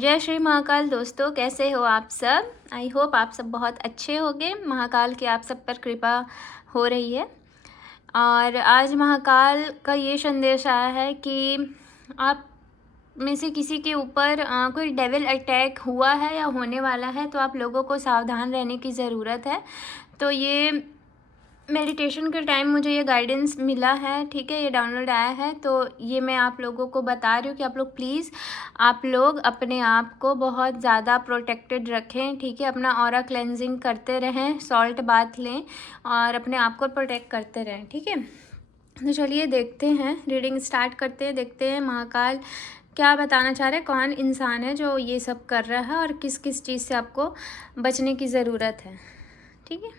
जय श्री महाकाल दोस्तों, कैसे हो आप सब। आई होप आप सब बहुत अच्छे होंगे। महाकाल की आप सब पर कृपा हो रही है। और आज महाकाल का ये संदेश आया है कि आप में से किसी के ऊपर कोई डेविल अटैक हुआ है या होने वाला है, तो आप लोगों को सावधान रहने की ज़रूरत है। तो ये मेडिटेशन के टाइम मुझे ये गाइडेंस मिला है, ठीक है, ये डाउनलोड आया है, तो ये मैं आप लोगों को बता रही हूँ कि आप लोग प्लीज़ आप लोग अपने आप को बहुत ज़्यादा प्रोटेक्टेड रखें, ठीक है। अपना ऑरा क्लेंजिंग करते रहें, सॉल्ट बाथ लें और अपने आप को प्रोटेक्ट करते रहें, ठीक है। तो चलिए देखते हैं, रीडिंग स्टार्ट करते हैं, देखते हैं महाकाल क्या बताना चाह रहे हैं, कौन इंसान है जो ये सब कर रहा है और किस किस चीज़ से आपको बचने की ज़रूरत है, ठीक है।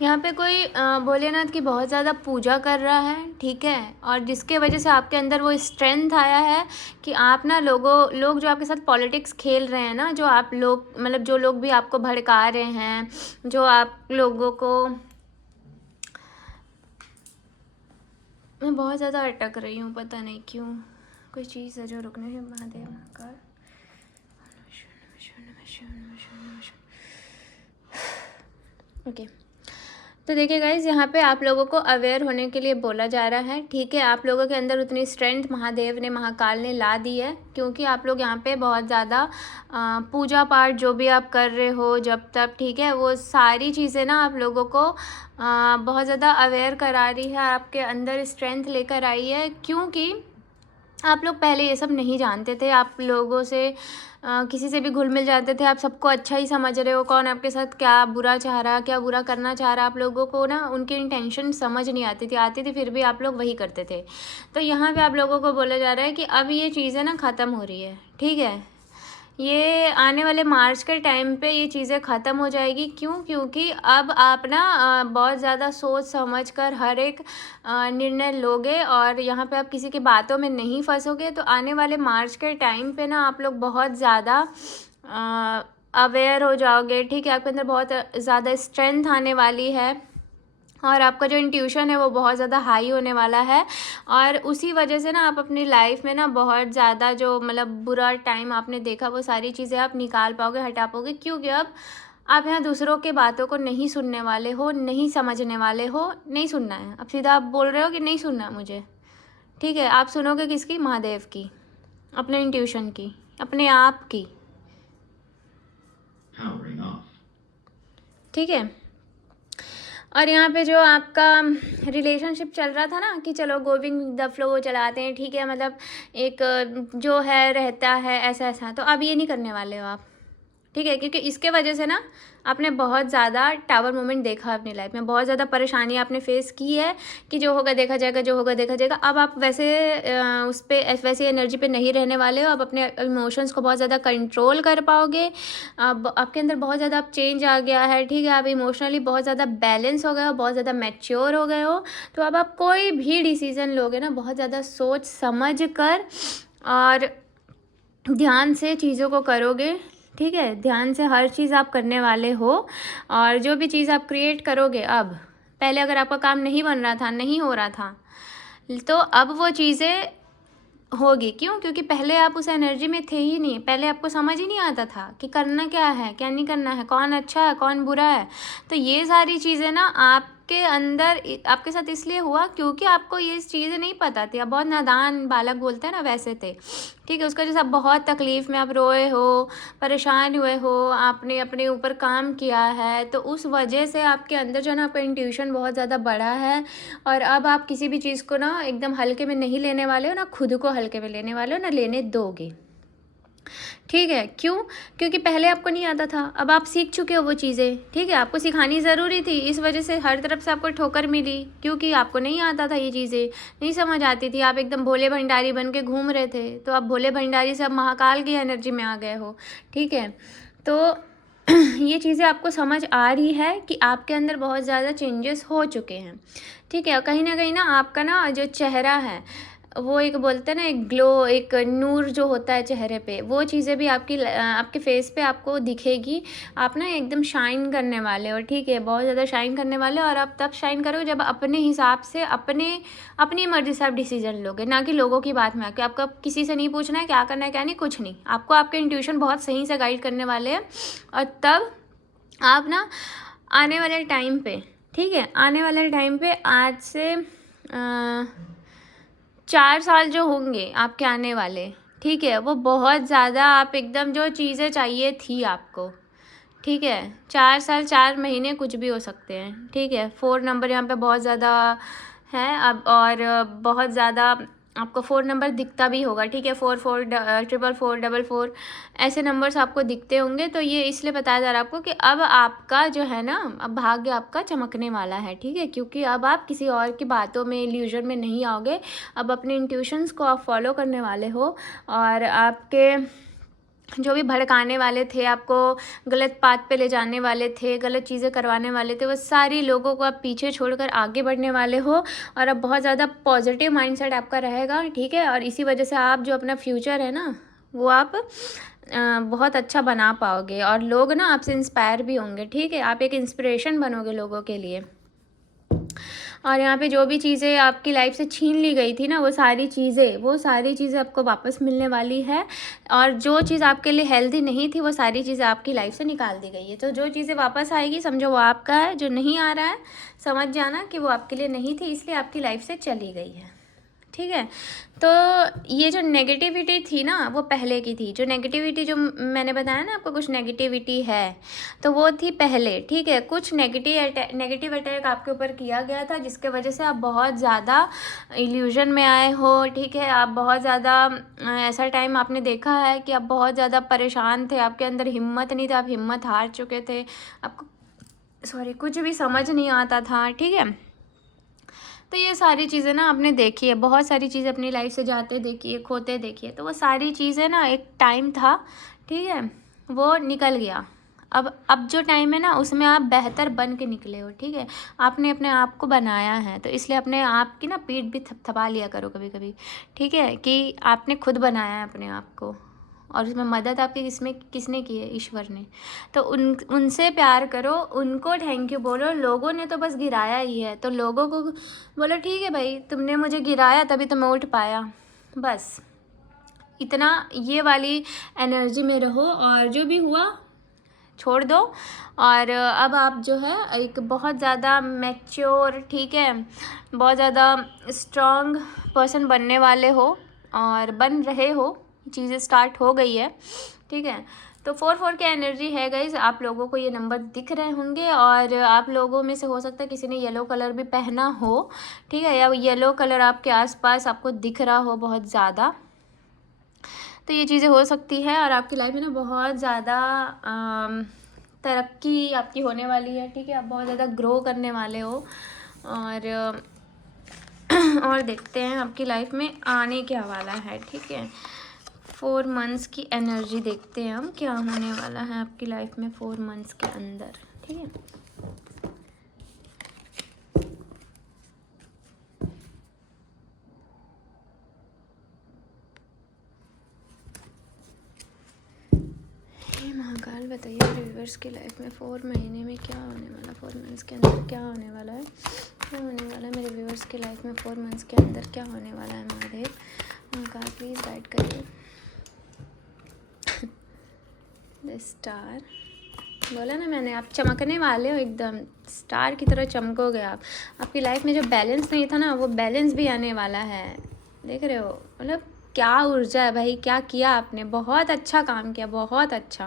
यहाँ पे कोई भोलेनाथ की बहुत ज़्यादा पूजा कर रहा है, ठीक है। और जिसके वजह से आपके अंदर वो स्ट्रेंथ आया है कि आप ना लोग जो आपके साथ पॉलिटिक्स खेल रहे हैं ना, जो आप लोग मतलब जो लोग भी आपको भड़का रहे हैं, जो आप लोगों को, मैं बहुत ज़्यादा अटक रही हूँ, पता नहीं क्यों। कोई चीज़ है जो रुकने है। महादेव महाकाल, ओके। तो देखिए गाइज, यहाँ पे आप लोगों को अवेयर होने के लिए बोला जा रहा है, ठीक है। आप लोगों के अंदर उतनी स्ट्रेंथ महादेव ने, महाकाल ने ला दी है, क्योंकि आप लोग यहाँ पे बहुत ज़्यादा पूजा पाठ जो भी आप कर रहे हो जब तक, ठीक है, वो सारी चीज़ें ना आप लोगों को बहुत ज़्यादा अवेयर करा रही है, आपके अंदर स्ट्रेंथ लेकर आई है। क्योंकि आप लोग पहले ये सब नहीं जानते थे, आप लोगों से किसी से भी घुल मिल जाते थे, आप सबको अच्छा ही समझ रहे हो, कौन आपके साथ क्या बुरा चाह रहा, क्या बुरा करना चाह रहा, आप लोगों को ना उनकी इंटेंशन समझ नहीं आती थी, फिर भी आप लोग वही करते थे। तो यहाँ पे आप लोगों को बोला जा रहा है कि अब ये चीज़ें ना ख़त्म हो रही है, ठीक है। ये आने वाले मार्च के टाइम पे ये चीज़ें ख़त्म हो जाएगी। क्यों? क्योंकि अब आप ना बहुत ज़्यादा सोच समझ कर हर एक निर्णय लोगे और यहाँ पे आप किसी की बातों में नहीं फंसोगे। तो आने वाले मार्च के टाइम पे ना आप लोग बहुत ज़्यादा अवेयर हो जाओगे, ठीक है। आपके अंदर बहुत ज़्यादा स्ट्रेंथ आने वाली है और आपका जो इंट्यूशन है वो बहुत ज़्यादा हाई होने वाला है। और उसी वजह से ना आप अपनी लाइफ में ना बहुत ज़्यादा जो मतलब बुरा टाइम आपने देखा, वो सारी चीज़ें आप निकाल पाओगे, हटा पाओगे। क्योंकि अब आप यहाँ दूसरों के बातों को नहीं सुनने वाले हो, नहीं समझने वाले हो, नहीं सुनना है। अब सीधा आप बोल रहे हो कि नहीं सुनना मुझे, ठीक है। आप सुनोगे किसकी? महादेव की, अपने इंट्यूशन की, अपने आप की, ठीक है। और यहाँ पे जो आपका रिलेशनशिप चल रहा था ना कि चलो गोइंग द फ्लो चलाते हैं, ठीक है, मतलब एक जो है रहता है ऐसा ऐसा, तो अब ये नहीं करने वाले हो आप, ठीक है। क्योंकि इसके वजह से ना आपने बहुत ज़्यादा टावर मोमेंट देखा अपनी लाइफ में, बहुत ज़्यादा परेशानी आपने फेस की है कि जो होगा देखा जाएगा, जो होगा देखा जाएगा। अब आप वैसे उस पर वैसी एनर्जी पे नहीं रहने वाले हो। अब अपने इमोशंस को बहुत ज़्यादा कंट्रोल कर पाओगे। अब आपके अंदर बहुत ज़्यादा अब चेंज आ गया है, ठीक है। आप इमोशनली बहुत ज़्यादा बैलेंस हो गए हो, बहुत ज़्यादा मैच्योर हो गए हो। तो अब आप कोई भी डिसीज़न लोगे ना बहुत ज़्यादा सोच समझ कर और ध्यान से चीज़ों को करोगे, ठीक है। ध्यान से हर चीज़ आप करने वाले हो। और जो भी चीज़ आप क्रिएट करोगे, अब पहले अगर आपका काम नहीं बन रहा था, नहीं हो रहा था, तो अब वो चीज़ें होगी। क्यों? क्योंकि पहले आप उस एनर्जी में थे ही नहीं, पहले आपको समझ ही नहीं आता था कि करना क्या है, क्या नहीं करना है, कौन अच्छा है, कौन बुरा है। तो ये सारी चीज़ें ना आपके अंदर आपके साथ इसलिए हुआ क्योंकि आपको ये चीज़ें नहीं पता थी। आप बहुत नादान बालक बोलते हैं ना, वैसे थे, ठीक है। उसका जैसे आप बहुत तकलीफ़ में आप रोए हो, परेशान हुए हो, आपने अपने ऊपर काम किया है, तो उस वजह से आपके अंदर जो है ना आपका इंट्यूशन बहुत ज़्यादा बढ़ा है। और अब आप किसी भी चीज़ को ना एकदम हल्के में नहीं लेने वाले हो, ना खुद को हल्के में लेने वाले हो, ना लेने दोगे, ठीक है, क्यों? क्योंकि पहले आपको नहीं आता था, अब आप सीख चुके हो वो चीज़ें, ठीक है। आपको सिखानी ज़रूरी थी, इस वजह से हर तरफ से आपको ठोकर मिली, क्योंकि आपको नहीं आता था ये चीज़ें, नहीं समझ आती थी। आप एकदम भोले भंडारी बन के घूम रहे थे, तो आप भोले भंडारी से अब महाकाल की एनर्जी में आ गए हो, ठीक है। तो ये चीज़ें आपको समझ आ रही है कि आपके अंदर बहुत ज़्यादा चेंजेस हो चुके हैं, ठीक है। कहीं ना कहीं ना आपका ना जो चेहरा है वो एक बोलते हैं ना, एक ग्लो, एक नूर जो होता है चेहरे पे, वो चीज़ें भी आपके फेस पे आपको दिखेगी। आप ना एकदम शाइन करने वाले हो, ठीक है, बहुत ज़्यादा शाइन करने वाले हो। और आप तब शाइन करोगे जब अपने हिसाब से अपनी मर्ज़ी से आप डिसीजन लोगे, ना कि लोगों की बात में आके। आपको किसी से नहीं पूछना है क्या करना है क्या नहीं, कुछ नहीं। आपको आपके इंट्यूशन बहुत सही से गाइड करने वाले हैं। और तब आप ना आने वाले टाइम पे, ठीक है, आने वाले टाइम पे आज से 4 साल जो होंगे आपके आने वाले, ठीक है, वो बहुत ज़्यादा आप एकदम जो चीज़ें चाहिए थी आपको, ठीक है। 4 साल 4 महीने कुछ भी हो सकते हैं, ठीक है। 4 नंबर यहाँ पे बहुत ज़्यादा है अब, और बहुत ज़्यादा आपको 4 नंबर दिखता भी होगा, ठीक है। 4 4 4 4 4 4 ऐसे नंबर्स आपको दिखते होंगे। तो ये इसलिए बताया जा रहा है आपको कि अब आपका जो है ना, अब भाग्य आपका चमकने वाला है, ठीक है। क्योंकि अब आप किसी और की बातों में, इल्यूजन में नहीं आओगे। अब अपने इंट्यूशंस को आप फॉलो करने वाले हो। और आपके जो भी भड़काने वाले थे, आपको गलत पाथ पे ले जाने वाले थे, गलत चीज़ें करवाने वाले थे, वो सारी लोगों को आप पीछे छोड़कर आगे बढ़ने वाले हो। और अब बहुत ज़्यादा पॉजिटिव माइंडसेट आपका रहेगा, ठीक है। और इसी वजह से आप जो अपना फ्यूचर है ना, वो आप बहुत अच्छा बना पाओगे। और लोग ना आपसे इंस्पायर भी होंगे, ठीक है। आप एक इंस्पिरेशन बनोगे लोगों के लिए। और यहाँ पे जो भी चीज़ें आपकी लाइफ से छीन ली गई थी ना, वो सारी चीज़ें आपको वापस मिलने वाली है। और जो चीज़ आपके लिए हेल्दी नहीं थी, वो सारी चीज़ें आपकी लाइफ से निकाल दी गई है। तो जो चीज़ें वापस आएगी, समझो वो आपका है। जो नहीं आ रहा है, समझ जाना कि वो आपके लिए नहीं थी, इसलिए आपकी लाइफ से चली गई है, ठीक है। तो ये जो नेगेटिविटी थी ना, वो पहले की थी। जो नेगेटिविटी जो मैंने बताया ना आपको, कुछ नेगेटिविटी है, तो वो थी पहले, ठीक है। कुछ नेगेटिव अटैक आपके ऊपर किया गया था, जिसके वजह से आप बहुत ज़्यादा इल्यूजन में आए हो, ठीक है। आप बहुत ज़्यादा ऐसा टाइम आपने देखा है कि आप बहुत ज़्यादा परेशान थे, आपके अंदर हिम्मत नहीं था, आप हिम्मत हार चुके थे, आपको कुछ भी समझ नहीं आता था, ठीक है। तो ये सारी चीज़ें ना आपने देखी है, बहुत सारी चीज़ें अपनी लाइफ से जाते देखी है, खोते देखी है। तो वो सारी चीज़ें ना, एक टाइम था, ठीक है, वो निकल गया। अब जो टाइम है ना, उसमें आप बेहतर बन के निकले हो, ठीक है। आपने अपने आप को बनाया है, तो इसलिए अपने आप की ना पीठ भी थपथपा लिया करो कभी कभी, ठीक है, कि आपने खुद बनाया है अपने आप को। और उसमें मदद आपकी किसने की है? ईश्वर ने। तो उनसे प्यार करो, उनको थैंक यू बोलो। लोगों ने तो बस गिराया ही है, तो लोगों को बोलो ठीक है भाई, तुमने मुझे गिराया तभी तो मैं उठ पाया, बस इतना। ये वाली एनर्जी में रहो, और जो भी हुआ छोड़ दो। और अब आप जो है एक बहुत ज़्यादा मैच्योर, ठीक है, बहुत ज़्यादा स्ट्रॉन्ग पर्सन बनने वाले हो, और बन रहे हो। चीज़ें स्टार्ट हो गई है, ठीक है। तो 4 की एनर्जी है गाइज, आप लोगों को ये नंबर दिख रहे होंगे। और आप लोगों में से हो सकता है किसी ने येलो कलर भी पहना हो, ठीक है, या येलो कलर आपके आसपास आपको दिख रहा हो बहुत ज़्यादा। तो ये चीज़ें हो सकती है, और आपकी लाइफ में ना बहुत ज़्यादा तरक्की आपकी होने वाली है, ठीक है। आप बहुत ज़्यादा ग्रो करने वाले हो। और देखते हैं आपकी लाइफ में आने क्या वाला है, ठीक है। 4 मंथ्स की एनर्जी देखते हैं हम, क्या होने वाला है आपकी लाइफ में 4 मंथ्स के अंदर, ठीक है। महाकाल बताइए व्यूअर्स की लाइफ में 4 महीने में क्या होने वाला, 4 मंथ्स के अंदर क्या होने वाला है, क्या होने वाला है मेरे व्यूअर्स की लाइफ में 4 मंथ्स के अंदर क्या होने वाला है। महादेव महाकाल प्लीज़ गाइड करिए। द स्टार बोला ना मैंने, आप चमकने वाले हो, एकदम स्टार की तरह चमकोगे आप। आपकी लाइफ में जो बैलेंस नहीं था ना, वो बैलेंस भी आने वाला है, देख रहे हो। मतलब क्या ऊर्जा है भाई, क्या किया आपने, बहुत अच्छा काम किया, बहुत अच्छा,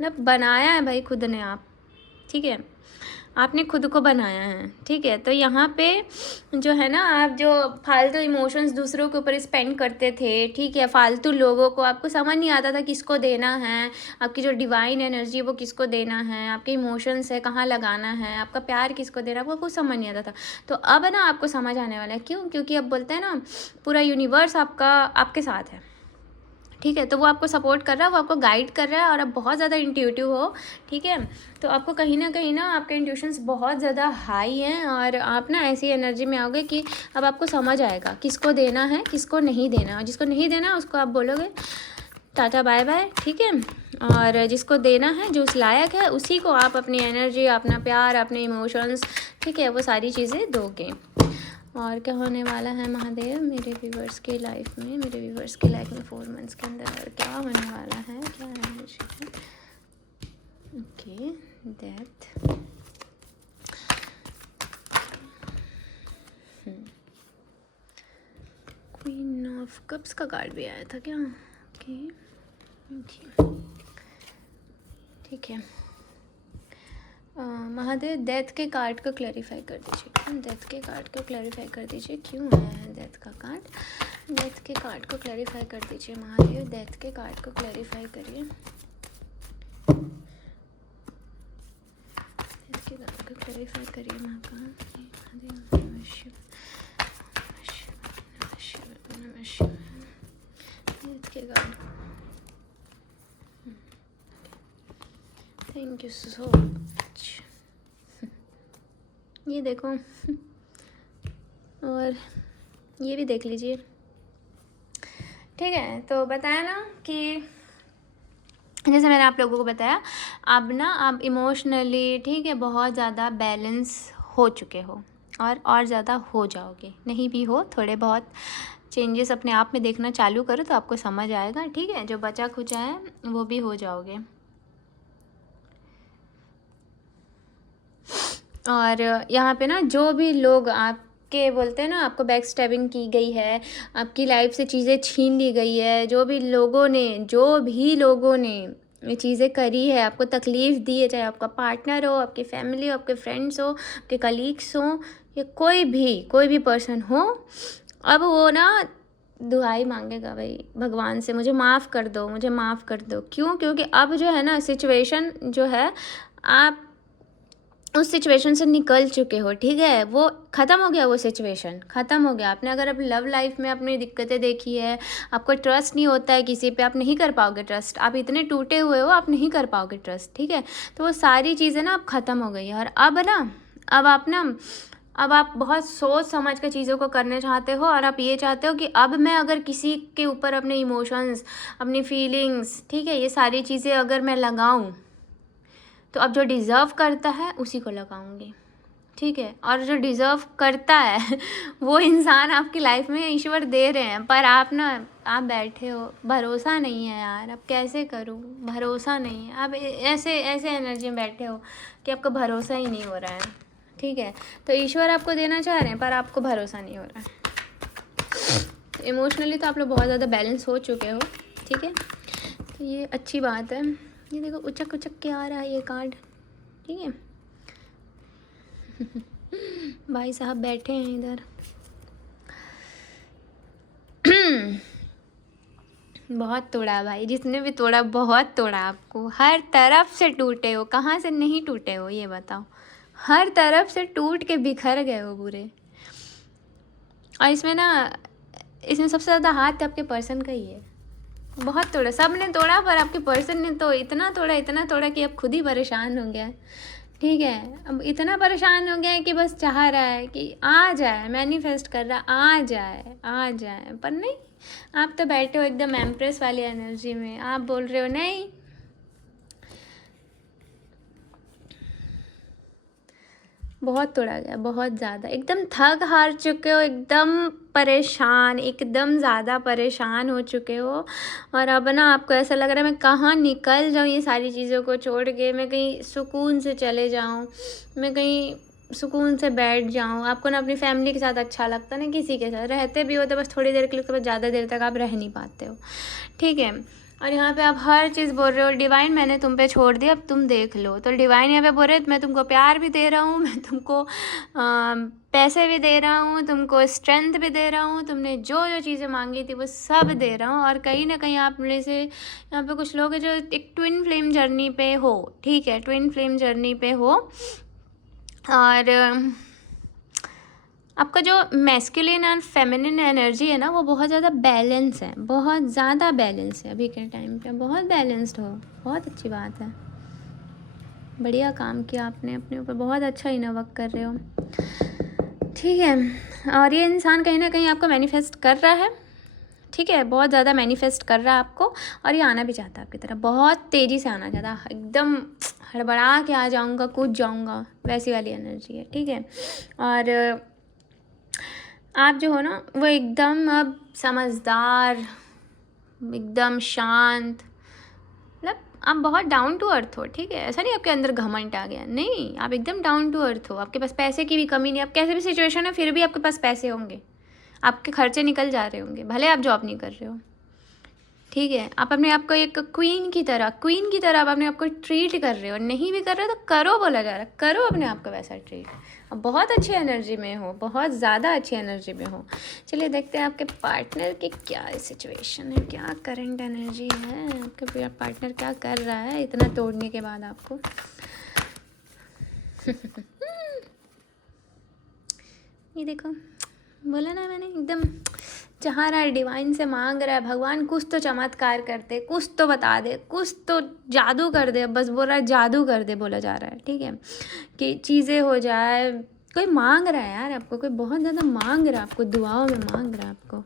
मतलब बनाया है भाई खुद ने आप, ठीक है। आपने खुद को बनाया है, ठीक है। तो यहाँ पे जो है ना, आप जो फालतू इमोशंस दूसरों के ऊपर स्पेंड करते थे, ठीक है, फालतू लोगों को, आपको समझ नहीं आता था किसको देना है, आपकी जो डिवाइन एनर्जी वो किसको देना है, आपके इमोशंस है कहाँ लगाना है, आपका प्यार किसको देना है, आपको कुछ समझ नहीं आता था। तो अब ना आपको समझ आने वाला है। क्यों? क्योंकि अब बोलते हैं ना, पूरा यूनिवर्स आपके साथ है, ठीक है। तो वो आपको सपोर्ट कर रहा है, वो आपको गाइड कर रहा है, और आप बहुत ज़्यादा इंट्यूटिव हो, ठीक है। तो आपको कहीं ना आपके इंट्यूशंस बहुत ज़्यादा हाई हैं, और आप ना ऐसी एनर्जी में आओगे कि अब आपको समझ आएगा किसको देना है, किसको नहीं देना। और जिसको नहीं देना उसको आप बोलोगे टाटा बाय बाय, ठीक है। और जिसको देना है, जो उस लायक है, उसी को आप अपनी एनर्जी, अपना प्यार, अपने इमोशंस, ठीक है, वो सारी चीज़ें दोगे। और क्या होने वाला है महादेव मेरे व्यूवर्स के लाइफ में, 4 मंथ्स के अंदर, और क्या होने वाला है, क्या एनर्जी है? Okay, death, queen of cups का कार्ड भी आया था क्या? ओके, ठीक है। महादेव डेथ के कार्ड को क्लैरिफाई कर दीजिए, डेथ के कार्ड को क्लैरिफाई कर दीजिए, क्यों आया है डेथ का कार्ड? डेथ के कार्ड को क्लैरिफाई कर दीजिए महादेव, डेथ के कार्ड को क्लैरिफाई करिए, डेथ के कार्ड को क्लैरिफाई करिए महाकाल महादेव। नमः शिवाय, नमः शिवाय, नमः शिवाय। डेथ के card, thank you so much. ये देखो, और ये भी देख लीजिए, ठीक है। तो बताया ना कि जैसे मैंने आप लोगों को बताया, अब ना आप इमोशनली, ठीक है, बहुत ज़्यादा बैलेंस हो चुके हो, और ज़्यादा हो जाओगे। नहीं भी हो, थोड़े बहुत चेंजेस अपने आप में देखना चालू करो तो आपको समझ आएगा, ठीक है। जो बचा खुचा है वो भी हो जाओगे। और यहाँ पे ना जो भी लोग आपके बोलते हैं ना, आपको बैक स्टैबिंग की गई है, आपकी लाइफ से चीज़ें छीन ली गई है, जो भी लोगों ने ये चीज़ें करी है, आपको तकलीफ़ दी है, चाहे आपका पार्टनर हो, आपकी फैमिली हो, आपके फ्रेंड्स हो, आपके कलीग्स हो, या कोई भी पर्सन हो, अब वो ना दुआई मांगेगा भाई भगवान से, मुझे माफ़ कर दो, मुझे माफ़ कर दो। क्यों? क्योंकि अब जो है ना सिचुएशन जो है, आप उस सिचुएशन से निकल चुके हो, ठीक है। वो ख़त्म हो गया, वो सिचुएशन ख़त्म हो गया। आपने अगर अब लव लाइफ में अपनी दिक्कतें देखी है, आपको ट्रस्ट नहीं होता है किसी पे, आप नहीं कर पाओगे ट्रस्ट, आप इतने टूटे हुए हो, आप नहीं कर पाओगे ट्रस्ट, ठीक है। तो वो सारी चीज़ें ना अब ख़त्म हो गई है। और अब आप बहुत सोच समझ कर चीज़ों को करने चाहते हो, और आप ये चाहते हो कि अब मैं अगर किसी के ऊपर अपने इमोशंस, अपनी फीलिंग्स, ठीक है, ये सारी चीज़ें अगर मैं लगाऊं, तो अब जो डिज़र्व करता है उसी को लगाऊंगी, ठीक है। और जो डिज़र्व करता है वो इंसान आपकी लाइफ में ईश्वर दे रहे हैं, पर आप बैठे हो, भरोसा नहीं है यार, अब कैसे करूँ, भरोसा नहीं है। आप ऐसे एनर्जी में बैठे हो कि आपको भरोसा ही नहीं हो रहा है, ठीक है। तो ईश्वर आपको देना चाह रहे हैं, पर आपको भरोसा नहीं हो रहा है। इमोशनली तो आप लोग बहुत ज़्यादा बैलेंस हो चुके हो, ठीक है। तो ये अच्छी बात है। ये देखो उचक उचक के आ रहा है ये कार्ड, ठीक है। भाई साहब बैठे हैं इधर। बहुत तोड़ा भाई, जिसने भी तोड़ा बहुत तोड़ा, आपको हर तरफ से टूटे हो, कहाँ से नहीं टूटे हो ये बताओ, हर तरफ से टूट के बिखर गए हो पूरे। और इसमें सबसे ज़्यादा हाथ आपके पर्सन का ही है। बहुत तोड़ा, सब ने तोड़ा, पर आपके पर्सन ने तो इतना तोड़ा कि अब खुद ही परेशान हो गया, ठीक है। अब इतना परेशान हो गया है कि बस चाह रहा है कि आ जाए, मैनिफेस्ट कर रहा आ जाए, पर नहीं। आप तो बैठे हो एकदम एम्प्रेस वाली एनर्जी में, आप बोल रहे हो नहीं। बहुत तोड़ा गया, बहुत ज़्यादा, एकदम थक हार चुके हो, एकदम परेशान, एकदम ज़्यादा परेशान हो चुके हो। और अब ना आपको ऐसा लग रहा है मैं कहाँ निकल जाऊँ ये सारी चीज़ों को छोड़ के, मैं कहीं सुकून से चले जाऊँ, मैं कहीं सुकून से बैठ जाऊँ। आपको ना अपनी फैमिली के साथ अच्छा लगता, ना किसी के साथ रहते भी हो तो बस थोड़ी देर के लिए, तो बस ज़्यादा देर तक आप रह नहीं पाते हो, ठीक है। और यहाँ पे आप हर चीज़ बोल रहे हो डिवाइन मैंने तुम पे छोड़ दिया, अब तुम देख लो। तो डिवाइन यहाँ पे बोल रहे मैं तुमको प्यार भी दे रहा हूँ, मैं तुमको पैसे भी दे रहा हूँ, तुमको स्ट्रेंथ भी दे रहा हूँ, तुमने जो जो चीज़ें मांगी थी वो सब दे रहा हूँ। और कहीं ना कहीं आप में से यहाँ पे कुछ लोग हैं जो एक ट्विन फ्लेम जर्नी पे हो, ठीक है, ट्विन फ्लेम जर्नी पे हो। और आपका जो मैस्कुलिन और फेमिनिन एनर्जी है ना वो बहुत ज़्यादा बैलेंस है, बहुत ज़्यादा बैलेंस है अभी के टाइम पे, बहुत बैलेंस्ड हो, बहुत अच्छी बात है। बढ़िया काम किया आपने अपने ऊपर, बहुत अच्छा इनर वर्क कर रहे हो, ठीक है। और ये इंसान कहीं ना कहीं आपको मैनिफेस्ट कर रहा है, ठीक है, बहुत ज़्यादा मैनिफेस्ट कर रहा है आपको। और ये आना भी चाहता है आपकी तरफ, बहुत तेज़ी से आना चाहता है, एकदम हड़बड़ा के आ जाऊँगा, कूद जाऊँगा, वैसी वाली एनर्जी है, ठीक है। और आप जो हो ना वो एकदम अब समझदार, एकदम शांत, मतलब आप बहुत डाउन टू अर्थ हो, ठीक है। ऐसा नहीं आपके अंदर घमंड आ गया, नहीं, आप एकदम डाउन टू अर्थ हो। आपके पास पैसे की भी कमी नहीं, आप कैसे भी सिचुएशन है फिर भी आपके पास पैसे होंगे, आपके खर्चे निकल जा रहे होंगे, भले आप जॉब नहीं कर रहे हो, ठीक है। आप अपने आप को एक क्वीन की तरह आप अपने आप को ट्रीट कर रहे हो, नहीं भी कर रहे हो तो करो, बोला जा रहा है, करो अपने आप को वैसा ट्रीट। अब बहुत अच्छी एनर्जी में हो, बहुत ज़्यादा अच्छी एनर्जी में हो। चलिए देखते हैं आपके पार्टनर की क्या सिचुएशन है, क्या करंट एनर्जी है, आपके पार्टनर क्या कर रहा है इतना तोड़ने के बाद आपको। ये देखो, बोला ना मैंने, एकदम चाह रहा है, डिवाइन से मांग रहा है, भगवान कुछ तो चमत्कार कर दे, कुछ तो बता दे, कुछ तो जादू कर दे, बस बोल रहा है जादू कर दे, बोला जा रहा है, ठीक है, कि चीज़ें हो जाए। कोई मांग रहा है यार आपको, कोई बहुत ज़्यादा मांग रहा है आपको, दुआओं में मांग रहा है आपको,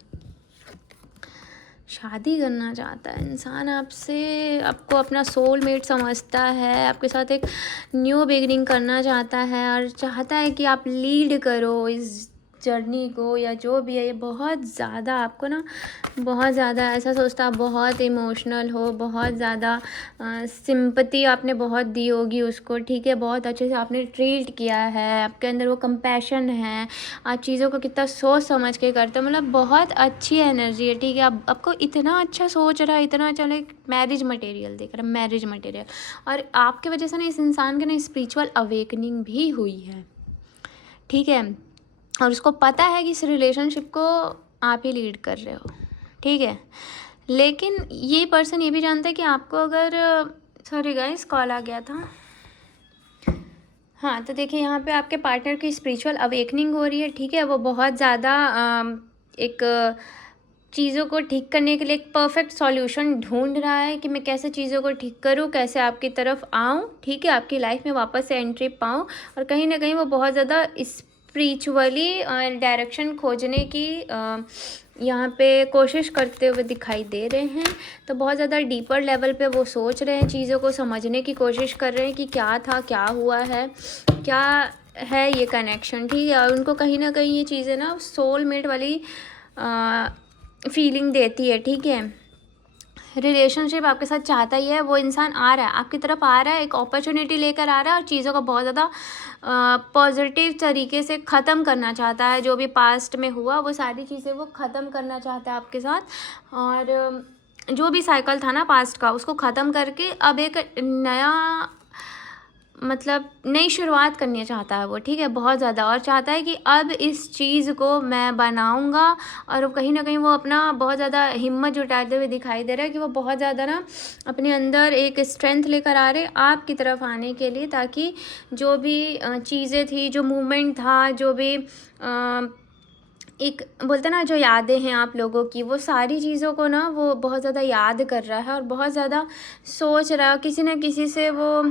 शादी करना चाहता है इंसान आपसे, आपको अपना सोलमेट समझता है, आपके साथ एक न्यू बिगिनिंग करना चाहता है और चाहता है कि आप लीड करो इस जर्नी को, या जो भी है। ये बहुत ज़्यादा आपको ना, बहुत ज़्यादा ऐसा सोचता है, बहुत इमोशनल हो, बहुत ज़्यादा सिंपैथी आपने बहुत दी होगी उसको, ठीक है, बहुत अच्छे से आपने ट्रीट किया है, आपके अंदर वो कंपैशन है, आप चीज़ों को कितना सोच समझ के करते हो, मतलब बहुत अच्छी एनर्जी है, ठीक है। आपको इतना अच्छा सोच रहा है, इतना अच्छा, लाइक मैरिज मटेरियल देख रहा है, मैरिज मटेरियल। और आपके वजह से ना इस इंसान के ना स्पिरिचुअल अवेकनिंग भी हुई है, ठीक है। और उसको पता है कि इस रिलेशनशिप को आप ही लीड कर रहे हो, ठीक है। लेकिन ये पर्सन ये भी जानता है कि आपको अगर, सॉरी गाइस कॉल आ गया था, हाँ, तो देखिए यहाँ पे आपके पार्टनर की स्पिरिचुअल अवेकनिंग हो रही है, ठीक है। वो बहुत ज़्यादा एक चीज़ों को ठीक करने के लिए एक परफेक्ट सॉल्यूशन ढूंढ रहा है कि मैं कैसे चीज़ों को ठीक करूं, कैसे आपकी तरफ आऊं, ठीक है, आपकी लाइफ में वापस से एंट्री पाऊं। और कहीं ना कहीं वो बहुत ज़्यादा स्पिरिचुअली डायरेक्शन खोजने की यहाँ पे कोशिश करते हुए दिखाई दे रहे हैं। तो बहुत ज़्यादा डीपर लेवल पे वो सोच रहे हैं, चीज़ों को समझने की कोशिश कर रहे हैं कि क्या था, क्या हुआ है, क्या है ये कनेक्शन, ठीक है। और उनको कहीं ना कहीं ये चीज़ें ना सोलमेट वाली फीलिंग देती है, ठीक है। रिलेशनशिप आपके साथ चाहता ही है, वो इंसान आ रहा है आपकी तरफ, आ रहा है, एक अपॉर्चुनिटी लेकर आ रहा है और चीज़ों को बहुत ज़्यादा पॉजिटिव तरीके से ख़त्म करना चाहता है। जो भी पास्ट में हुआ वो सारी चीज़ें वो ख़त्म करना चाहता है आपके साथ। और जो भी साइकिल था ना पास्ट का, उसको ख़त्म करके अब एक नया, मतलब नई शुरुआत करनी चाहता है वो, ठीक है, बहुत ज़्यादा। और चाहता है कि अब इस चीज़ को मैं बनाऊंगा। और कहीं ना कहीं वो अपना बहुत ज़्यादा हिम्मत जुटाते हुए दिखाई दे रहा है कि वो बहुत ज़्यादा ना अपने अंदर एक स्ट्रेंथ लेकर आ रहे आपकी तरफ आने के लिए, ताकि जो भी चीज़ें थी, जो मूवमेंट था, जो भी एक बोलते ना जो यादें हैं आप लोगों की, वो सारी चीज़ों को ना वो बहुत ज़्यादा याद कर रहा है और बहुत ज़्यादा सोच रहा है। किसी न किसी से वो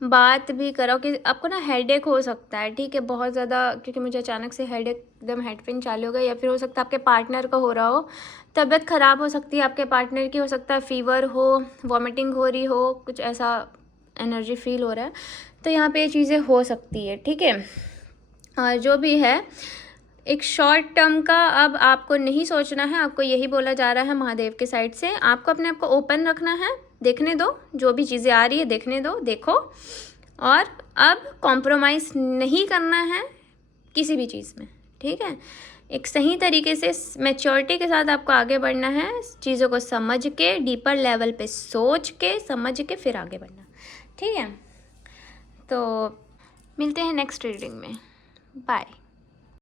बात भी करो कि आपको ना हेडेक हो सकता है, ठीक है, बहुत ज़्यादा, क्योंकि मुझे अचानक से हेडेक, एकदम हेड पेन चालू हो गया। या फिर हो सकता है आपके पार्टनर का हो रहा हो, तबीयत ख़राब हो सकती है आपके पार्टनर की, हो सकता है फीवर हो, वॉमिटिंग हो रही हो, कुछ ऐसा एनर्जी फील हो रहा है। तो यहाँ पे ये चीज़ें हो सकती है, ठीक है। और जो भी है, एक शॉर्ट टर्म का अब आपको नहीं सोचना है, आपको यही बोला जा रहा है महादेव के साइड से। आपको अपने आप को ओपन रखना है, देखने दो, जो भी चीज़ें आ रही है देखने दो, देखो। और अब कॉम्प्रोमाइज़ नहीं करना है किसी भी चीज़ में, ठीक है। एक सही तरीके से मैच्योरिटी के साथ आपको आगे बढ़ना है, चीज़ों को समझ के, डीपर लेवल पे सोच के, समझ के फिर आगे बढ़ना। ठीक है, तो मिलते हैं नेक्स्ट रीडिंग में। बाय।